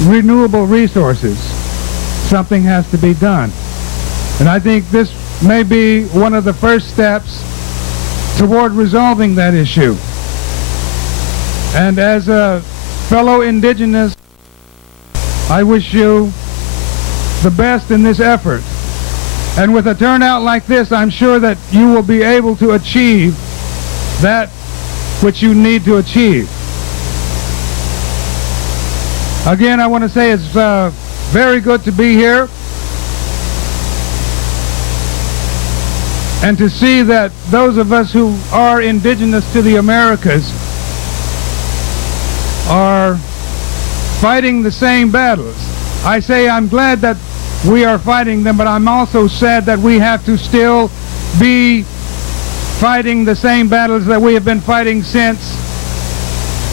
renewable resources, something has to be done. And I think this may be one of the first steps toward resolving that issue. And as a fellow indigenous, I wish you the best in this effort. And with a turnout like this, I'm sure that you will be able to achieve that which you need to achieve. Again, I want to say it's very good to be here and to see that those of us who are indigenous to the Americas are fighting the same battles. I say I'm glad that we are fighting them, but I'm also sad that we have to still be fighting the same battles that we have been fighting since,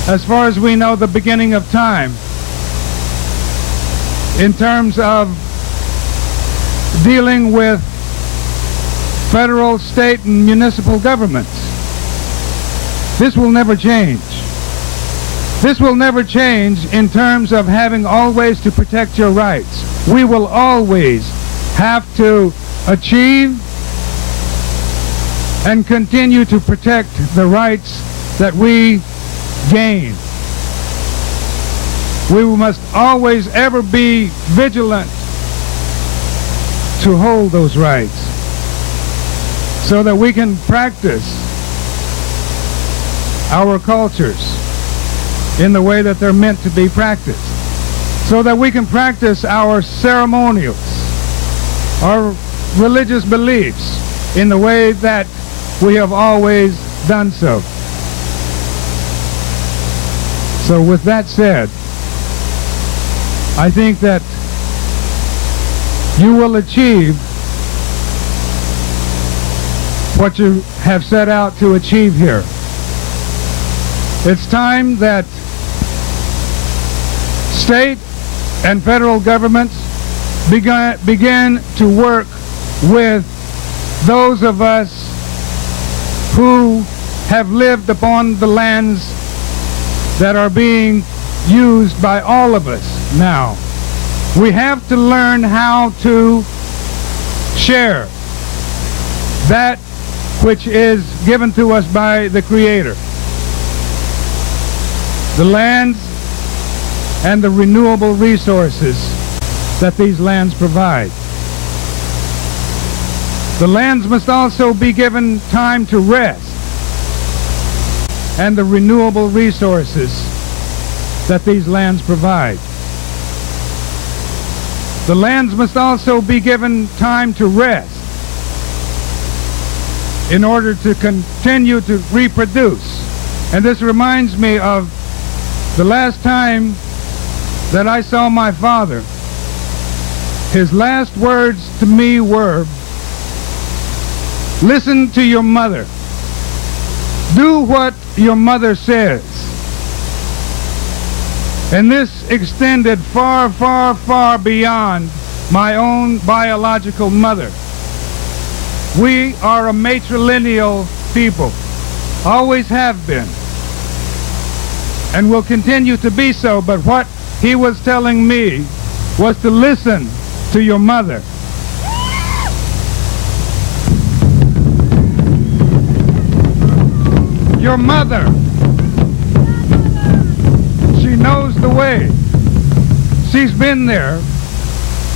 as far as we know, the beginning of time, in terms of dealing with federal, state, and municipal governments. This will never change. This will never change in terms of having always to protect your rights. We will always have to achieve and continue to protect the rights that we gain. We must always ever be vigilant to hold those rights so that we can practice our cultures in the way that they're meant to be practiced, so that we can practice our ceremonials, our religious beliefs in the way that we have always done so. So with that said, I think that you will achieve what you have set out to achieve here. It's time that state and federal governments begin to work with those of us who have lived upon the lands that are being used by all of us now. We have to learn how to share that which is given to us by the Creator. The lands and the renewable resources that these lands provide. The lands must also be given time to rest, and the renewable resources that these lands provide. The lands must also be given time to rest in order to continue to reproduce. And this reminds me of the last time that I saw my father. His last words to me were, "Listen to your mother. Do what your mother says." And this extended far, far, far beyond my own biological mother. We are a matrilineal people, always have been, and will continue to be so. But what he was telling me was to listen to your mother. Your mother, she knows the way. She's been there,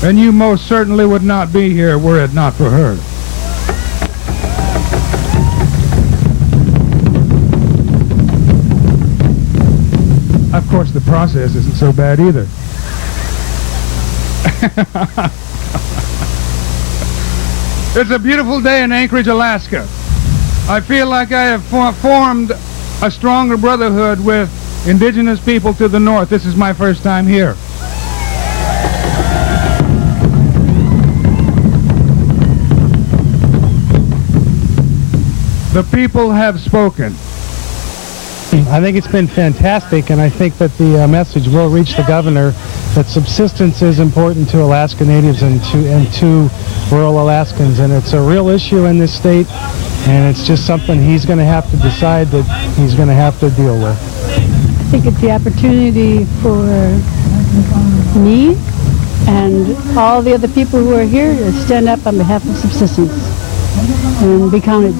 and you most certainly would not be here were it not for her. Of course, the process isn't so bad either. It's a beautiful day in Anchorage, Alaska. I feel like I have formed a stronger brotherhood with indigenous people to the north. This is my first time here. The people have spoken. I think it's been fantastic, and I think that the message will reach the governor that subsistence is important to Alaska Natives and to rural Alaskans, and it's a real issue in this state, and it's just something he's going to have to decide that he's going to have to deal with. I think it's the opportunity for me and all the other people who are here to stand up on behalf of Subsistence and be counted.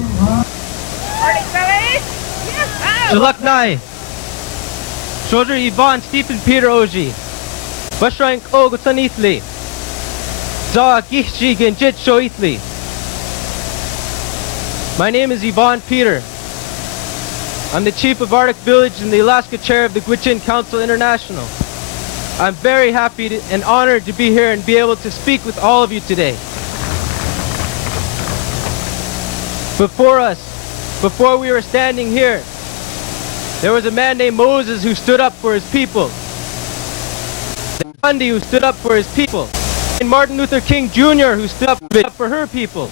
Jalaknai, Soldier Evon Peter Oji, Bashrank Ogutanithli, Za Gihji Genjit Shoithli. My name is Evon Peter. I'm the Chief of Arctic Village and the Alaska Chair of the Gwich'in Council International. I'm very happy and honored to be here and be able to speak with all of you today. Before us, before we were standing here, there was a man named Moses who stood up for his people. Gandhi who stood up for his people. And Martin Luther King Jr. who stood up for her people.